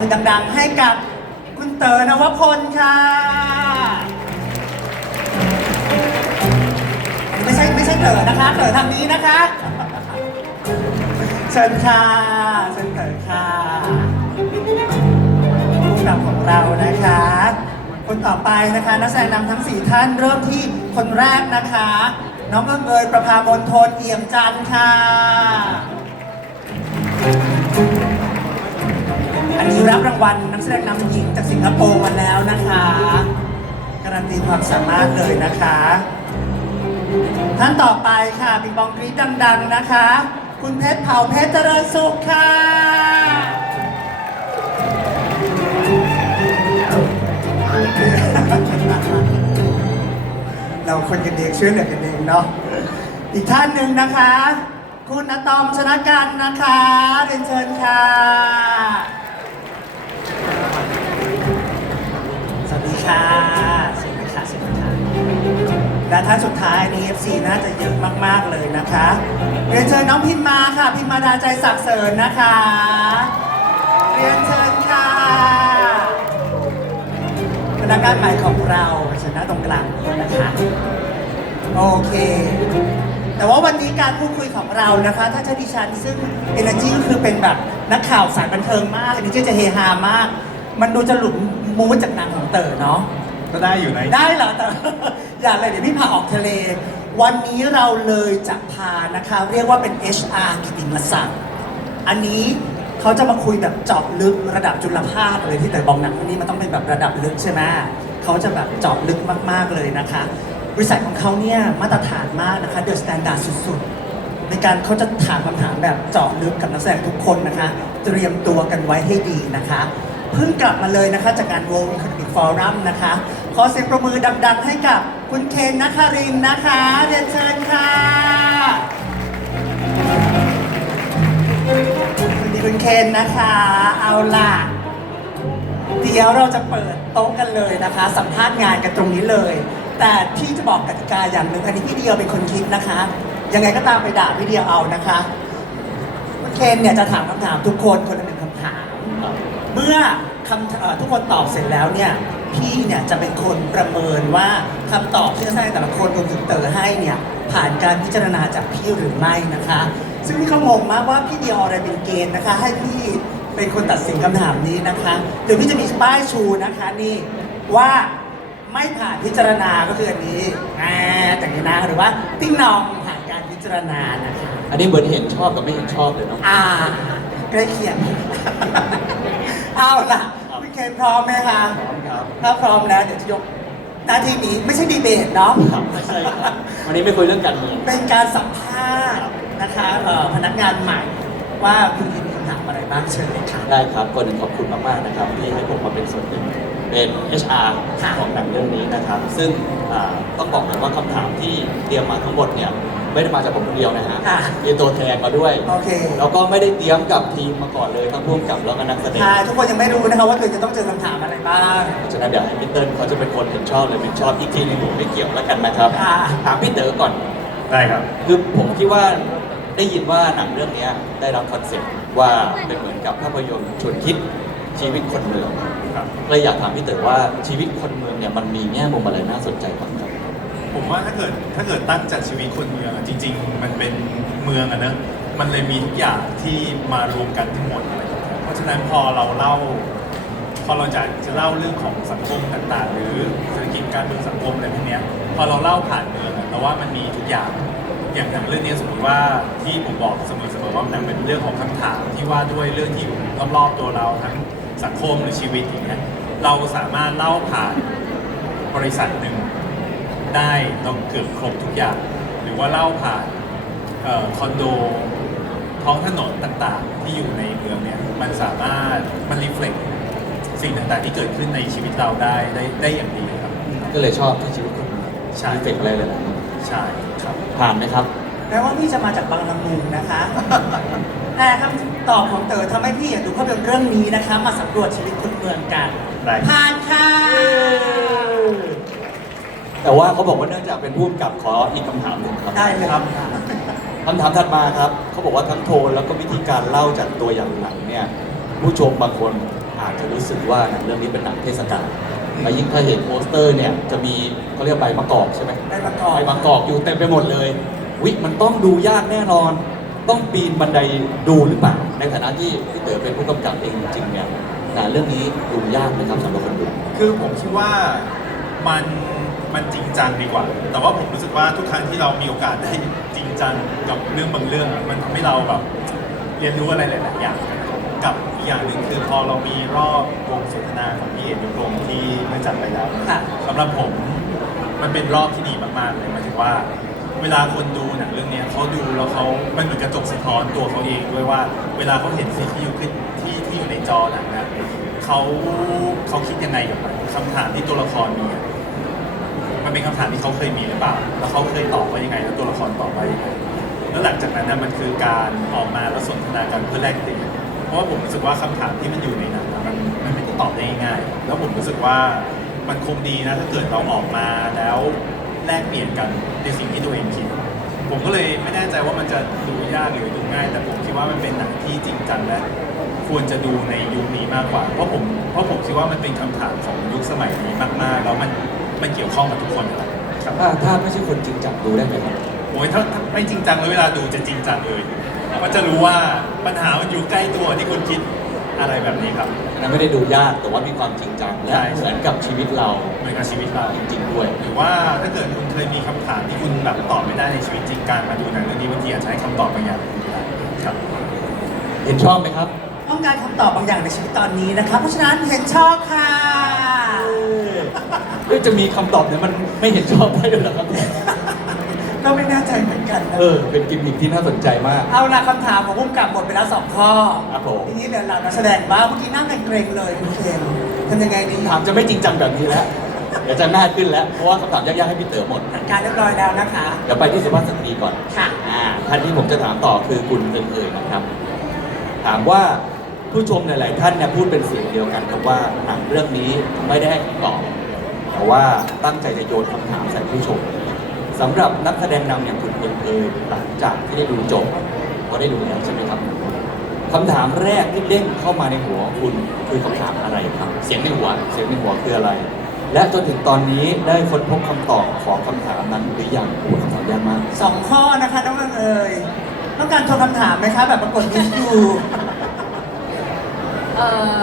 ดังๆให้กับคุณเต๋อนวพลค่ะ ไม่ใช่ไม่ใช่เต๋อนะคะ เต๋อทางนี้นะคะ เชิญค่ะเชิญเต๋อค่ะผู้นำของเรานะคะ คนต่อไปนะคะ นักแสดงนำทั้ง4ท่านเริ่มที่คนแรกนะคะ น้องเอิงเอยประภามนทนเอี่ยมจันทร์ค่ะ อันนี้รับรางวัลนักแสดงนำหญิงจากสิงคโปร์มาแล้วนะคะ การันตีความสามารถเลยนะคะ ท่านต่อไปค่ะปิงปองกรีดดัง ๆนะคะ คุณเพชรเผาเพชรเจริญสุขค่ะเราคนกันเองช่วยเหลือกันเองเนาะอีกท่านหนึ่งนะคะ คุณอะตอมชนะกันนะคะเรียนเชิญค่ะ ค่ะสวัสดีค่ะสวัสดีค่ะและท่านสุดท้ายใน FC น่าจะเยอะมากๆเลยนะคะเรียนเชิญน้องพิมมาค่ะ พิมมาดาใจศักเสริญนะคะ เรียนเชิญค่ะพนักงานใหม่ของเราชนะตรงกลางนี้นะคะโอเค แต่ว่าวันนี้การพูดคุยของเรานะคะ ถ้าจะดิฉันซึ่ง Energy ก็คือเป็นแบบนักข่าวสายบันเทิงมาก Energy จะเฮฮามาก มันดูจะหลุด มูดจากหนังของเต๋อเนาะ ก็ได้อยู่ในได้เหรอแต่อย่าเลยเดี๋ยวพี่พาออกทะเล วันนี้เราเลยจะพานะคะ เรียกว่าเป็น HR กิติมศักดิ์อันนี้เขาจะมาคุยแบบเจาะลึกระดับจุลภาคเลยที่แต่บอกหนังวันนี้มันต้องเป็นแบบระดับลึกใช่ไหมเขาจะแบบเจาะลึกมากๆเลยนะคะ บริษัทของเขาเนี่ยมาตรฐานมากนะคะเดอะสแตนดาร์ดสุดๆในการเขาจะถามคำถามแบบเจาะลึกกับนักแสดงทุกคนนะคะ เตรียมตัวกันไว้ให้ดีนะคะเพิ่งกลับมาเลยนะคะจากงาน World Economic Forum นะคะ ขอเสียงประมือดัง ๆ ให้กับคุณเคนนัคารินนะคะเรียนเชิญค่ะสวัสดีคุณเคนนะคะ เอาล่ะ เดี๋ยวเราจะเปิดโต๊ะกันเลยนะคะ สัมภาษณ์งานกันตรงนี้เลย แต่ที่จะบอกกติกาอย่างหนึ่งอันนี้พี่เดียวเป็นคนคิดนะคะ ยังไงก็ตามไปด่าพี่เดียวเอานะคะคุณเคนเนี่ยจะถามคำถามทุกคนคนละหนึ่งคำถามเมื่อ คำเอ่อทุกคนตอบเสร็จแล้วเนี่ยพี่เนี่ยจะเป็นคนประเมินว่าคำตอบที่นักแสดงแต่ละคนรวมถึงเต๋อให้เนี่ยผ่านการพิจารณาจากพี่หรือไม่นะคะ ซึ่งพี่เขางงมากว่าพี่เดียวเอาอะไรเป็นเกณฑ์นะคะ ให้พี่เป็นคนตัดสินคำถามนี้นะคะเดี๋ยวพี่จะมีป้ายชูนะคะนี่ว่าไม่ผ่านพิจารณาก็คืออันนี้อ่าจากนี้นะหรือว่าติ้งนองผ่านการพิจารณานะคะ อันนี้เหมือนเห็นชอบกับไม่เห็นชอบเลยเนาะ อ่าใกล้เคียง เอาล่ะพี่ เคนพร้อมไหมคะพร้อมครับ ถ้าพร้อมแล้วเดี๋ยวจะยกหน้าที่นี้ไม่ใช่ดีเบตเนาะครับไม่ใช่ครับ วันนี้ไม่คุยเรื่องการเมืองเป็นการสัมภาษณ์นะคะเอ่อพนักงานใหม่ว่าคุณมีคำถามอะไรบ้างเชิญเลยค่ะได้ครับก่อนหนึ่งขอบคุณมากๆนะครับที่ให้ผมมาเป็นส่วนหนึ่งเป็น HR ค่ะของหนังเรื่องนี้นะครับ ซึ่งอ่าต้องบอกเลยว่าคำถามที่เตรียมมาทั้งหมดเนี่ย ไม่ได้มาจากผมคนเดียวนะฮะค่ะ มีตัวแทนมาด้วย โอเคแล้วก็ไม่ได้เตรียมกับทีมมาก่อนเลยทั้งร่วมกับแล้วก็นักแสดงใช่ทุกคนยังไม่รู้นะคะว่าตัวเองจะต้องเจอคำถามอะไรบ้าง เพราะฉะนั้นเดี๋ยวให้พี่เติ้ลเขาจะเป็นคนเห็นชอบหรือไม่ชอบอีกทีหนึงผมไม่เกี่ยวแล้วกันนะครับ ค่ะ ถามพี่เต๋อก่อน ได้ครับ คือผมคิดว่าได้ยินว่าหนังเรื่องเนี้ยได้รับคอนเซ็ปต์ว่าเป็นเหมือนกับภาพยนตร์ชวนคิดชีวิตคนเมืองครับ เลยอยากถามพี่เต๋อว่าชีวิตคนเมืองเนี่ยมันมีแง่มุมอะไรน่าสนใจบ้างครับ ผมว่าถ้าเกิดถ้าเกิดตั้งจากชีวิตคนเมืองอะจริง ๆ มันเป็นเมืองอะเนอะมันเลยมีทุกอย่างที่มารวมกันทั้งหมดอะไรอย่างเงี้ยเพราะฉะนั้นพอเราเล่า พอเราจะจะเล่าเรื่องของสังคมต่างๆ หรือเศรษฐกิจการเมืองสังคมอะไรพวกเนี้ยพอเราเล่าผ่านเมืองอะแต่ว่ามันมีทุกอย่างอย่างหนังเรื่องนี้สมมติว่าที่ผมบอกเสมอๆว่าหนังเป็นเรื่องของคำถามที่ว่าด้วยเรื่องที่อยู่รอบๆตัวเราทั้งสังคมหรือชีวิตอย่างเงี้ยเราสามารถเล่าผ่านบริษัทหนึ่ง ได้ต้องเกือบครบทุกอย่าง หรือว่าเล่าผ่านเอ่อคอนโดท้องถนนต่างๆ ที่อยู่ในเมืองเนี่ยมันสามารถมันรีเฟล็กสิ่งต่างๆ ที่เกิดขึ้นในชีวิตเราได้ได้ได้อย่างดีครับ ก็เลยชอบที่ชีวิตคนเมืองใช่มีเฟกอะไรเลยนะใช่ครับผ่านไหมครับแม้ว่าพี่จะมาจากบางละมุงนะคะ แต่คำตอบของเต๋อทำให้พี่อยากดูภาพยนตร์เรื่องนี้นะคะ มาสำรวจชีวิตคนเมืองกันได้ผ่านค่ะ แต่ว่าเขาบอกว่าเนื่องจากเป็นผู้กำกับขออีกคำถามหนึ่งครับได้เลยครับ คำถามถัดมาครับเขาบอกว่าทั้งโทนแล้วก็วิธีการเล่าจากตัวอย่างหนังเนี่ยผู้ชมบางคนอาจจะรู้สึกว่าหนังเรื่องนี้เป็นหนังเทศกาลแล้วยิ่งถ้าเห็นโปสเตอร์เนี่ยจะมีเขาเรียกใบมะกอกใช่ไหมได้ประกอบใบมะกอกอยู่เต็มไปหมดเลยวิมันต้องดูยากแน่นอน ต้องปีนบันไดดูหรือเปล่าในฐานะที่พี่เต๋อเป็นผู้กำกับเองจริงๆเนี่ยหนังเรื่องนี้ดูยากไหมครับสำหรับคนดูคือผมคิดว่ามัน มันจริงจังดีกว่า แต่ว่าผมรู้สึกว่าทุกครั้งที่เรามีโอกาสได้จริงจังกับเรื่องบางเรื่องอะมันทำให้เราแบบเรียนรู้อะไรหลาย ๆ อย่าง กับอีกอย่างหนึ่งคือพอเรามีรอบวงสนทนาของพี่เอ็นยุโรงที่เมื่อจัดไปแล้วค่ะสำหรับผมมันเป็นรอบที่ดีมาก ๆ เลยหมายถึงว่า เวลาคนดูหนังเรื่องเนี้ยเขาดูแล้วเขามันเหมือนกระจกสะท้อนตัวเขาเองด้วยว่า เวลาเขาเห็นสิ่งที่อยู่ขึ้นที่ที่อยู่ในจอหนังนะเขาเขาคิดยังไงกับมันคำถามที่ตัวละครมีอะ มันเป็นคำถามที่เขาเคยมีหรือเปล่า แล้วเขาเคยตอบว่ายังไง แล้วตัวละครตอบว่ายังไง แล้วหลังจากนั้นนะมันคือการออกมาแล้วสนทนากันเพื่อแลกเปลี่ยน เพราะว่าผมรู้สึกว่าคำถามที่มันอยู่ในหนังอะมันมันไม่ได้ตอบได้ง่ายๆแล้วผมรู้สึกว่ามันคงดีนะถ้าเกิดเราออกมาแล้วแลกเปลี่ยนกันในสิ่งที่ตัวเองคิด ผมก็เลยไม่แน่ใจว่ามันจะดูยากหรือดูง่าย แต่ผมคิดว่ามันเป็นหนังที่จริงจังและควรจะดูในยุคนี้มากกว่า เพราะผมเพราะผมคิดว่ามันเป็นคำถามของยุคสมัยนี้มากๆ แล้วมัน มันเกี่ยวข้องกับทุกคนนะครับครับถ้าถ้าไม่ใช่คนจริงจังดูได้ไหมครับโอ้ยถ้าถ้าไม่จริงจังเลยเวลาดูจะจริงจังเลยมันจะรู้ว่าปัญหามันอยู่ใกล้ตัวที่คุณคิดอะไรแบบนี้ครับอันนั้นไม่ได้ดูยากแต่ว่ามีความจริงจังและใช่เหมือนกับชีวิตเราเหมือนกับชีวิตเราจริงๆด้วย หรือว่าถ้าเกิดคุณเคยมีคำถามที่คุณแบบตอบไม่ได้ในชีวิตจริงการมาดูหนังเรื่องนี้บางทีอาจจะให้คำตอบบางอย่างคุณก็ได้ครับ เห็นชอบไหมครับ ต้องการคำตอบบางอย่างในชีวิตตอนนี้นะคะเพราะฉะนั้นเห็นชอบค่ะ เอ้ยจะมีคำตอบเนี่ยมันไม่เห็นชอบได้ด้วยเหรอครับเนี่ยก็ไม่แน่ใจเหมือนกันนะเออ เป็นกิมมิคที่น่าสนใจมาก เอาละคำถามของพุ่มกับหมดไปแล้วสองข้อครับผม ทีนี้เดี๋ยวเรานักแสดงบ้างเมื่อกี้นั่งเกรงๆเลยคุณเคนทำยังไงดีถามจะไม่จริงจังแบบนี้แล้ว เดี๋ยวจะง่ายขึ้นแล้ว เพราะว่าคำถามยากๆให้พี่เต๋อหมด จัดการเรียบร้อยแล้วนะคะ เดี๋ยวไปที่สุภาพสตรีก่อน ค่ะ อ่าท่านที่ผมจะถามต่อคือคุณเอิญเอ่ยนะครับ ถามว่าผู้ชมหลาย ๆ ท่านเนี่ยพูดเป็นเสียงเดียวกันครับว่าหนังเรื่องนี้ไม่ได้ให้คำตอบ แต่ว่าตั้งใจจะโยนคำถามใส่ผู้ชมสำหรับนักแสดงนำอย่างคุณเอิญเอ่ยหลังจากที่ได้ดูจบ ก็ได้ดูแล้วใช่ไหมครับคำถามแรกที่เด้งเข้ามาในหัวของคุณคือคำถามอะไรครับ เสียงในหัวเสียงในหัวคืออะไร และจนถึงตอนนี้ได้ค้นพบคำตอบของคำถามนั้นหรือยังโอ้โหคำตอบยากมาก สองข้อนะคะน้องเอ๋ยต้องการโทรคำถามไหมคะแบบปรากฏมิสยูเอ่อ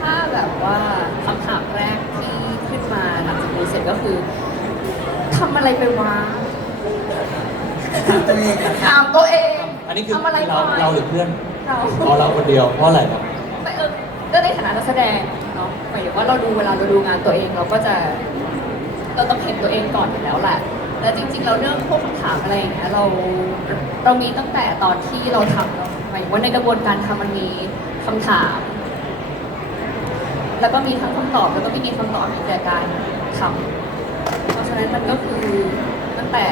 ถ้าแบบว่าคำถามแรกที่ ขึ้นมาหลังจากดูเสร็จก็คือทำอะไรไปวะตัวเองนะคะถามตัวเองอันนี้คือทำอะไรเราไปเราหรือเพื่อนเราเอาเราคนเดียวเพราะอะไรครับ ไม่เออก็ในฐานะนักแสดงเนาะหมายถึงว่าเราดูเวลาเราดูงานตัวเองเราก็จะเราต้องเห็นตัวเองก่อนอยู่แล้วแหละแล้วจริงๆเราเรื่องพวกคำถามอะไรอย่างเงี้ยเราเรามีตั้งแต่ตอนที่เราทำเนาะหมายถึงว่าในกระบวนการทำมันมีคำถาม แล้วก็มีทั้งคำตอบแล้วก็ไม่มีคำตอบในแต่การทำเพราะฉะนั้นมันก็คือตั้งแต่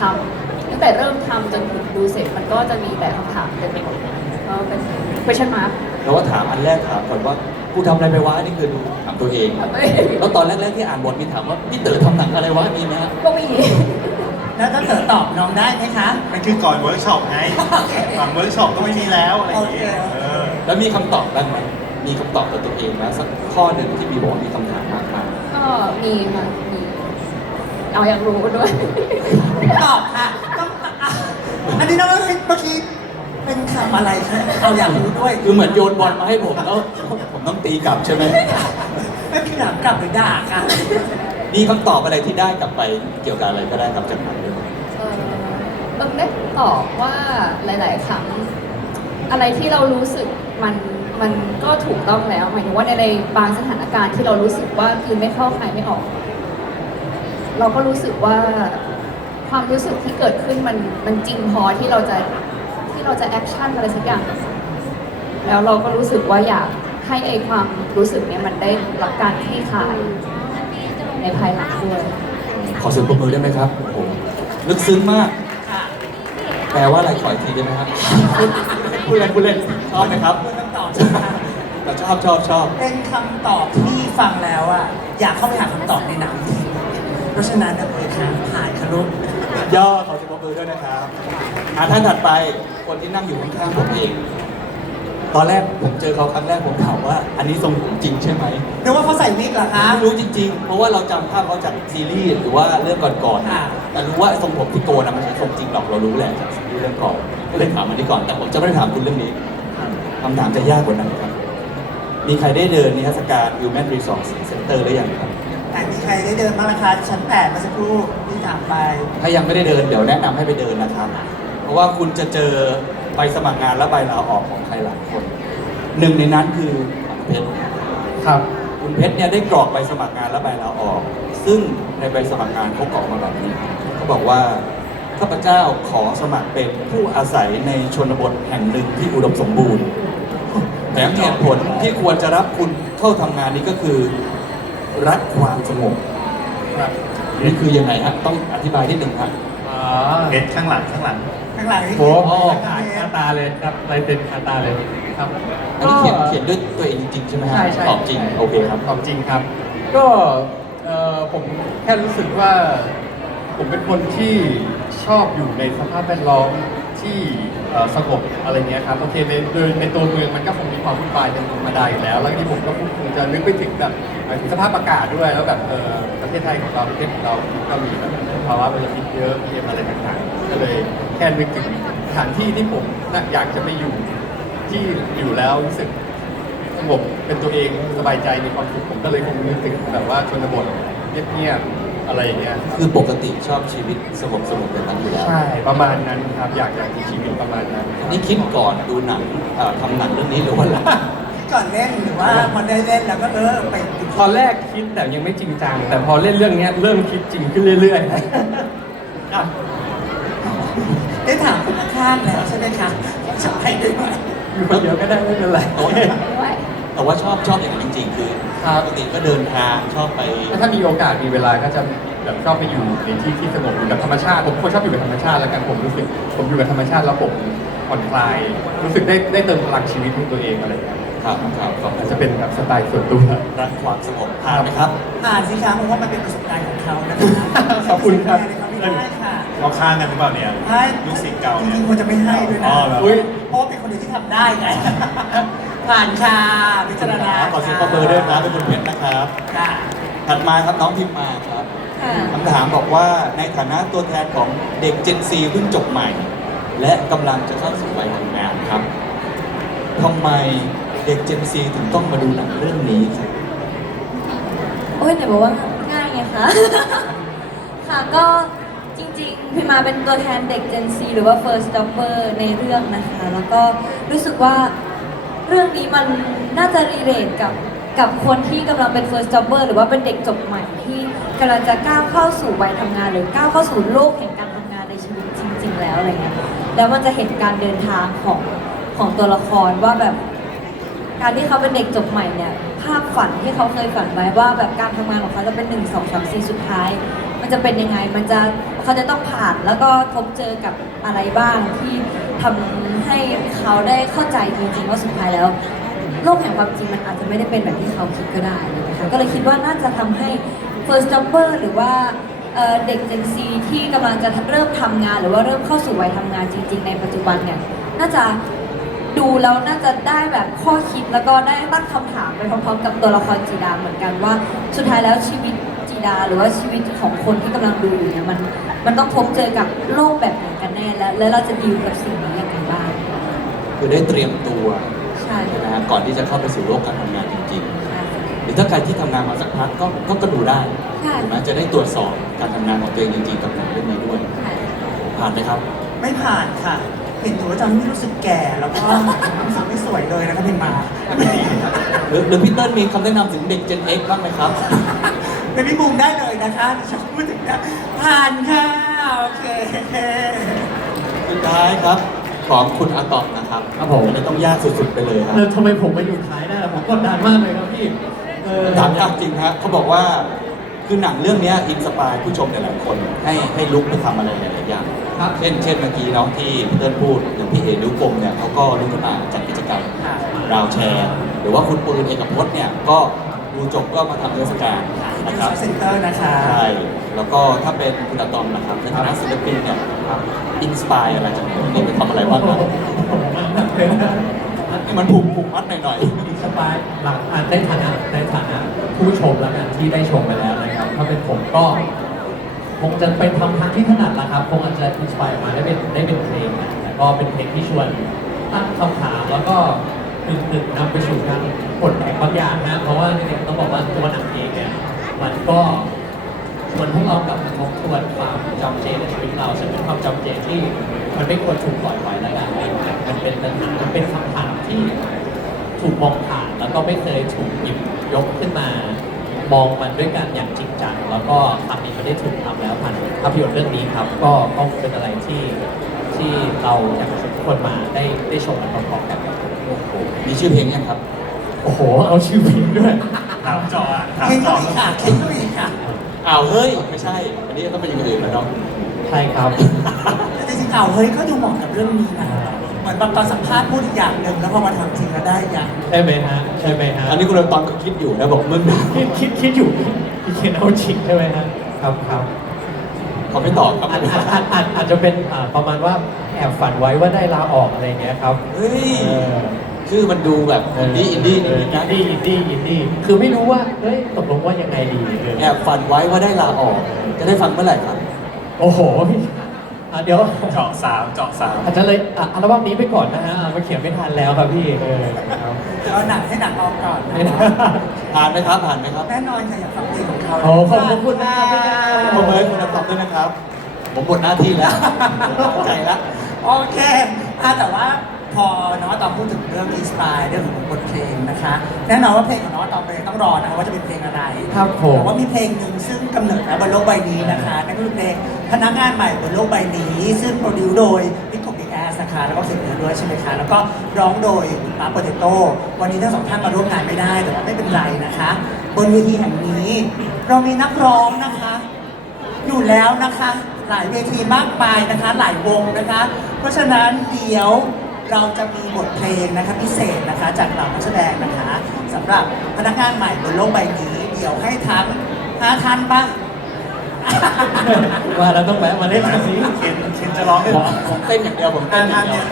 ทำตั้งแต่เริ่มทำจนถึงดูเสร็จมันก็จะมีแต่คำถามเต็มไปหมดก็เป็น question mark เราว่าถามอันแรกถามก่อนว่ากูทำอะไรไปวะนี่คือดูถามตัวเองถามตัวเอง แล้วตอนแรกๆที่อ่านบทมีถามว่าพี่เต๋อทำหนังอะไรวะมีไหมฮะก็มีแล้วถ้าเต๋อตอบน้องได้ไหมคะ มันคือก่อนเวิร์กช็อปไงหลังเวิร์กช็อปก็ไม่มีแล้วอะไรอย่างเงี้ยโอเคเออแล้วมีคำตอบบ้างไหม มีคำตอบกับตัวเองไหมสักข้อหนึ่งที่มีบอกว่ามีคำถามมากมายก็มีค่ะมีเอาอยากรู้ด้วยตอบค่ะต้องอะอันนี้น้องเอ๋ยเมื่อกี้เป็นคำอะไรคะเอาอยากรู้ด้วย คือเหมือนโยนบอลมาให้ผมแล้วผมต้องตีกลับใช่ไหมไม่คือถามกลับหรือด่าค่ะมีคำตอบอะไรที่ได้กลับไปเกี่ยวกับอะไรก็ได้กับจากหนังเรื่องนี้เออเอิงได้ตอบว่าหลาย ๆ ครั้งอะไรที่เรารู้สึกมัน มันก็ถูกต้องแล้ว หมายถึงว่าในในบางสถานการณ์ที่เรารู้สึกว่าคือไม่เข้าใครไม่ออก เราก็รู้สึกว่าความรู้สึกที่เกิดขึ้นมันมันจริงพอที่เราจะที่เราจะแอคชั่นอะไรสักอย่าง แล้วเราก็รู้สึกว่าอยากให้ไอความรู้สึกเนี้ยมันได้รับการคลี่คลายในภายหลังด้วย ขอเสียงปรบมือได้ไหมครับโอ้โหลึกซึ้งมากค่ะแปลว่าอะไรขออีกทีได้ไหมครับพูดเล่นพูดเล่นชอบไหมครับ แต่ชอบชอบชอบเป็นคำตอบที่ฟังแล้วอะอยากเข้าไปหาคำตอบในหนังจริงเพราะฉะนั้นนะเอ๋ยค่ะถ่ายค่ะลูกย่อขอเสียงปรบมือด้วยนะครับอ่าท่านถัดไปคนที่นั่งอยู่ข้างๆผมเองตอนแรกผมเจอเขาครั้งแรกผมถามว่า อันนี้ทรงผมจริงใช่ไหมนึกว่าเขาใส่วิกเหรอคะไม่รู้จริง ๆ เพราะว่าเราจำภาพเขาจากซีรีส์หรือว่าเรื่องก่อนอ่าๆแต่รู้ว่าทรงผมที่โกนนะมันใช่ทรงจริงหรอกเรารู้แหละจากซีรีส์เรื่องก่อนก็เลยถามอันนี้ก่อนแต่ผมจะไม่ได้ถามคุณเรื่องนี้คำถามจะยากกว่านั้นครับ มีใครได้เดินนิทรรศการ Human Resource Center หรือยังครับ แต่มีใครได้เดินบ้างนะคะชั้นแปดเมื่อสักครู่ที่ถามไป ถ้ายังไม่ได้เดินเดี๋ยวแนะนำให้ไปเดินนะครับ เพราะว่าคุณจะเจอใบสมัครงานและใบลาออกของใครหลายคน หนึ่งในนั้นคือของเพชรครับ คุณเพชรเนี่ยได้กรอกใบสมัครงานและใบลาออก ซึ่งในใบสมัครงานเขากรอกมาแบบนี้เขาบอกว่าข้าพเจ้าขอสมัครเป็นผู้อาศัยในชนบทแห่งหนึ่งที่อุดมสมบูรณ์ แถมเหตุผลที่ควรจะรับคุณเข้าทำงานนี้ก็คือ รักความสงบครับนี่คือยังไงฮะต้องอธิบายนิดหนึ่งครับ อ๋อเอ็ดข้างหลังข้างหลังข้างหลังนี่โหอ๋อคาคาตาเลยครับลายเซ็นคาตาเลยครับ อันนี้เขียนเขียนด้วยตัวเองจริงๆใช่ไหมฮะใช่ใช่ตอบจริงโอเคครับ ตอบจริงครับ ก็เอ่อผมแค่รู้สึกว่า ผมเป็นคนที่ชอบอยู่ในสภาพแวดล้อมที่เอ่อ สงบอะไรเงี้ยครับโอเคในโดยในตัวเมืองมันก็คงมีความวุ่นวายเป็นธรรมดาอยู่แล้ว แล้วที่ผมก็คงจะนึกไปถึงแบบหมายถึงสภาพอากาศด้วยแล้วแบบเออประเทศไทยของเราประเทศของเราก็มีแบบภาวะมลพิษเยอะมีอะไรต่างๆก็เลยแค่นึกถึงสถานที่ที่ผมอยากจะไปอยู่ที่อยู่แล้วรู้สึกสงบเป็นตัวเองสบายใจมีความสุขผมก็เลยคงนึกถึงแบบว่าชนบทเงียบๆ อะไรอย่างเงี้ยคือปกติชอบชีวิตสงบสงบแบบนั้นอยู่แล้ว ใช่ประมาณนั้นครับอยากอยากมีชีวิตประมาณนั้นนี่คิดก่อนดูหนังเอ่อทำหนังเรื่องนี้หรือว่าหลังก่อนเล่นหรือว่าพอได้เล่นแล้วก็เออไปตอนแรกคิดแต่ยังไม่จริงจัง แต่พอเล่นเรื่องเนี้ยเริ่มคิดจริงขึ้นเรื่อยๆครับได้ถามคนข้างๆแล้วใช่ไหมคะจะไปด้วยไหม อยู่คนเดียวก็ได้ไม่เป็นไรแต่ว่า แต่ว่าชอบชอบอย่างนั้นจริงๆ คือครับปกติก็เดินทางชอบไปถ้ามีโอกาสมีเวลาก็จะแบบชอบไปอยู่ในที่ที่สงบอยู่กับธรรมชาติผมเป็นคนชอบอยู่กับธรรมชาติแล้วกันผมรู้สึกผมอยู่กับธรรมชาติแล้วผมผ่อนคลาย รู้สึกได้ได้เติมพลังชีวิตของตัวเองอะไรอย่างเงี้ยครับครับครับอาจจะเป็นแบบสไตล์ส่วนตัว รักความสงบผ่านไหมครับ ผ่านสิคะเพราะว่ามันเป็นประสบการณ์ของเขานะคะขอบคุณครับ ไม่ได้ค่ะเราข้างกันหรือเปล่าเนี่ย ให้ลูกศิษย์เก่าจเนี่ย ริงๆควรจะไม่ให้ด้วยอ๋นะอเหรออุ้ยเพราะว่าเป็นคนเดียวที่ทำได้ไง ผ่านค่ะพิจารณาขอเสียงปรบมือด้วยนะเป็นคุณเพชรนะครับ ค่ะ ถัดมาครับน้องพิมมาครับค่ะคำถามบอกว่าในฐานะตัวแทนของเด็ก Gen Z เพิ่งจบใหม่ และกำลังจะเข้าสู่วัยทำงานครับทำไมเด็ก Gen Z ถึงต้องมาดูหนังเรื่องนี้ครับโอ้ยแต่บอกว่าง่ายไงคะ ค่ะก็จริงๆ พี่มาเป็นตัวแทนเด็ก Gen Z หรือว่า First Jobber ในเรื่องนะคะ แล้วก็รู้สึกว่า เรื่องนี้มันน่าจะรีเลทกับกับคนที่กำลังเป็น First Jobber หรือว่าเป็นเด็กจบใหม่ที่กำลังจะก้าวเข้าสู่วัยทำงาน หรือก้าวเข้าสู่โลกแห่งการทำงานในชีวิตจริง ๆ แล้วอะไรเงี้ยแล้วมันจะเห็นการเดินทางของของตัวละครว่าแบบ การที่เขาเป็นเด็กจบใหม่เนี่ยภาพฝันที่เขาเคยฝันไว้ว่าแบบการทำงานของเขาจะเป็นหนึ่งสองสามสี่สุดท้าย มันจะเป็นยังไง มันจะเขาจะต้องผ่านแล้วก็พบเจอกับอะไรบ้างที่ ทำให้เขาได้เข้าใจจริงๆว่าสุดท้ายแล้ว โลกแห่งความจริงมันอาจจะไม่ได้เป็นแบบที่เขาคิดก็ได้อะไรางเลยนะคะก็เลยคิดว่าน่าจะทำให้ first jobber หรือว่าเอ่อเด็ก Gen Z ที่กำลังจะเริ่มทำงาน หรือว่าเริ่มเข้าสู่วัยทำงานจริง ๆ ในปัจจุบันเนี่ยน่าจะดูแล้วน่าจะได้แบบข้อคิดแล้วก็ได้ตั้งคำถามไปพร้อมๆกับตัวละครจีดาเหมือนกันว่า สุดท้ายแล้วชีวิต ดา หรือว่าชีวิตของคนที่กำลังดูอยู่เนี่ยมันมันต้องพบเจอกับโลกแบบไหนกันแน่และแล้วเราจะดีลกับสิ่งนี้ยังไงบ้างคือได้เตรียมตัวใช่ใช่ไหมฮะก่อนที่จะเข้าไปสู่โลกการทำงานจริงใช่ๆหรือถ้าใครที่ทำงานมาสักพักก็ก็ก็ดูได้ใช่ถูกไหมจะได้ตรวจสอบการทำงานของตัวเองจริงๆกับหนังเรื่องนี้ด้วยใช่ผ่านไหมครับ ไม่ผ่านค่ะเห็นหนูแล้วจะไม่รู้สึกแก่แล้วก็รู้สึกไม่สวยเลยนะครับพิมมาหรือหรือพี่เติ้ลมีคำแนะนำถึงเด็ก Gen X บ้างไหมครับ เป็นพี่บูมได้เลยนะคะฉันพูดถึงนะผ่านค่ะโอเคสุดท้ายครับ ของคุณอาตอมนะครับครับผมอันนี้ต้องยากสุดๆไปเลยครับแล้วทำไมผมมาอยู่ท้ายได้ล่ะผมกดดันมากเลยครับพี่เออถามยากจริงฮะเขาบอกว่าคือหนังเรื่องเนี้อินสปายผู้ชมหลายๆคน ให้ให้ลุกไปทำอะไรหลายๆอย่าง ครับ เช่น เช่นเมื่อกี้น้องที่พี่เติ้ลพูดอย่างพี่เอนิ้วกลมเนี่ยเขาก็ลุกขึ้นมาจัดกิจกรรมค่ะราวแชร์ หรือว่าคุณปืนเอกพจน์เนี่ยก็ดูจบก็มาทำเทศกาล นะนะคครัรับบเซ็นเตอร์นะคะใช่แล้วก็ถ้าเป็นคุณอะตอมนะครับในฐานะศิลปินเนี่ยอินสปายอะไรจากหนังเรื่องนี้ไปทำอะไรบ้างครับเลยนะนี่มันผูกผูกมัดหน่อยอินสปายหลังอ่านในฐานะในฐานะผู้ชมแล้วกันที่ได้ชมไปแล้วนะครับ ถ้าเป็นผมก็คงจะเป็นทำทางที่ถนัดละครับคงอาจจะอินสปายออกมาได้เป็นได้เป็นเพลงนะแต่ก็เป็นเพลงที่ชวนตั้งคำถามแล้วก็หนึ่งหนึ่งนำไปสู่การผลแข่งบางอย่างนะเพราะว่าจริงๆต้องบอกว่าตัวหนังเองเนี่ย มันก็ชวนพวกเรากลับมาทบทวนความจำเจในชีวิตเราซึ่งเป็นความจำเจที่มันไม่ควรถูกปล่อยไว้แล้วกันมันเป็นปัญหามันเป็นคำถามที่ถูกมองผ่านแล้วก็ไม่เคยถูกหยิบยกขึ้นมามองมันด้วยกันอย่างจริงจังแล้วก็คำนี้ไม่ได้ถูกทำแล้วผ่านภาพยนตร์เรื่องนี้ครับ ก็ก็เป็นอะไรที่ที่เราอยากจะชวนทุกคนมาได้ได้ชมกันพร้อมๆกันครับๆโอ้โหมีชื่อเพลงยังครับ โอ้โห เอาชื่อเพลงด้วย ถามจออะถามเค้นจก็ออีกค่ะเค้นก็อีกค่ะอ้าวเฮ้ย ไม่ใช่ อันนี้ต้องเป็นอย่างอื่นแล้วเนาะใช่ครับ แต่จริงๆเอาเฮ้ยก็ดูเหมาะกับเรื่องนี้นะเหมือนแบบตอนสัมภาษณ์พูดอีกอย่างหนึ่งแล้วพอมาทำจริงแล้วได้อีกอย่างใช่ไหมฮะใช่ไหมฮะอันนี้คุณตอนก็คิดอยู่นะบอกมึงคิดคิดคิดอยู่พี่เคนเอาจริงใช่ไหมฮะครับครับเขาไม่ตอบครับอาจอาจอาจอาจอาจจะเป็นอ่าประมาณว่าแอบฝันไว้ว่าได้ลาออกอะไรอย่างเงี้ยครับ เฮ้ย เออ ชื่อมันดูแบบอินดี้อินดี้นิดๆนะอินดี้อินดี้อินดี้คือไม่รู้ว่าเฮ้ยตกลงว่ายังไงดีเออแอบฝันไว้ว่าได้ลาออก จะได้ฟังเมื่อไหร่ครับ โอ้โหพี่อะเดี๋ยวเจาะสามเจาะสามอาจจะเลยอะอัลบั้มนี้ไปก่อนนะฮะอะมาเขียนไม่ทันแล้วครับพี่เออครับเอาหนังให้หนังออกก่อนไม่นะได้ผ่านไหมครับผ่านไหมครับแน่นอนค่ะอยากฟังเพลงของเขาโอ้ขอบคุณมากพี่แก้วผมเลยคุณตอบด้วยนะครับ ผมหมดหน้าที่แล้วเข้าใจแล้ว โอเคอะแต่ว่า พอน้องตอมพูดถึงเรื่องอินสปายเรื่องของบทเพลงนะคะ แน่นอนว่าเพลงของน้องตอมเลยต้องรอนะคะว่าจะเป็นเพลงอะไรครับผมแต่ว่ามีเพลงหนึ่งซึ่งกำเนิดมาบนโลกใบนี้นะคะนั่นก็คือเพลงพนักงานใหม่บนโลกใบนี้ ซึ่งโปรดิวโดยพิกโกบิ๊กแอสนะคะแล้วก็เขียนเนื้อด้วยใช่ไหมคะแล้วก็ร้องโดยคุณป้าโปเตโต้วันนี้ทั้งสองท่านมาร่วมงานไม่ได้แต่ว่าไม่เป็นไรนะคะ บนเวทีแห่งนี้ เรามีนักร้องนะคะ อยู่แล้วนะคะ หลายเวทีมากมายนะคะ หลายวงนะคะ เพราะฉะนั้นเดี๋ยว เราจะมีบทเพลงนะคะพิเศษนะคะจากเหล่านักแสดงนะคะสำหรับพนักงานใหม่บนโลกใบนี้เดี๋ยวให้ทั้งห้าท่านบ้างว่าเราต้องแวะมาเล่นแบบนี้เคนเคนจะร้องได้เหรอผมเต้นอย่างเดียวผมเต้นอย่างเดียว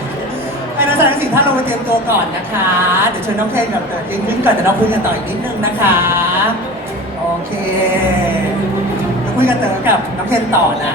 ให้นักแสดงทั้งสี่ท่านลงไปเตรียมตัวก่อนนะคะ เดี๋ยวเชิญน้องเพลงกับเติร์ดยิงขึ้นก่อนเดี๋ยวเราคุยกันต่ออีกนิดนึงนะคะ โอเคเราคุยกันเต๋อกับน้องเพลงต่อนะ